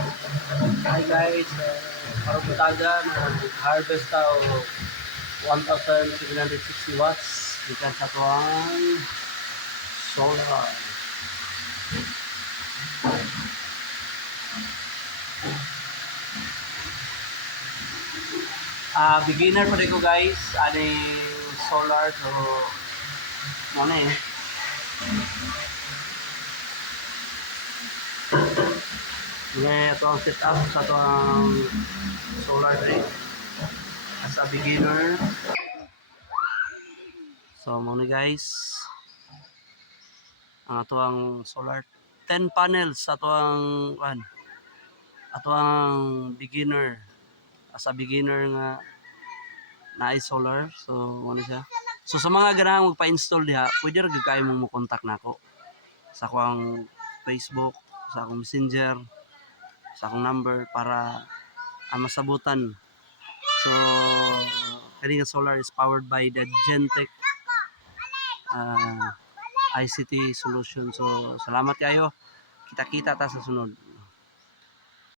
Hi guys, karong butaga harvest tayo 1,760 watts gikan sa tuwang solar. Beginner pa rin ko guys, ani solar, so ano eh. Ngayon ito ang setup sa tuwang solar rin as a beginner. So muna guys, ang atuang solar 10 panels sa atuang beginner as a beginner nga na solar. So ano siya, so sa mga ganang magpa-install diha, pwede ra gyud kayo mo contact nako sa akong Facebook, sa akong Messenger, sa akong number para masabutan. So kani nga solar is powered by the Gentech ICT solution. So salamat kayo, kita-kita ta sa sunod.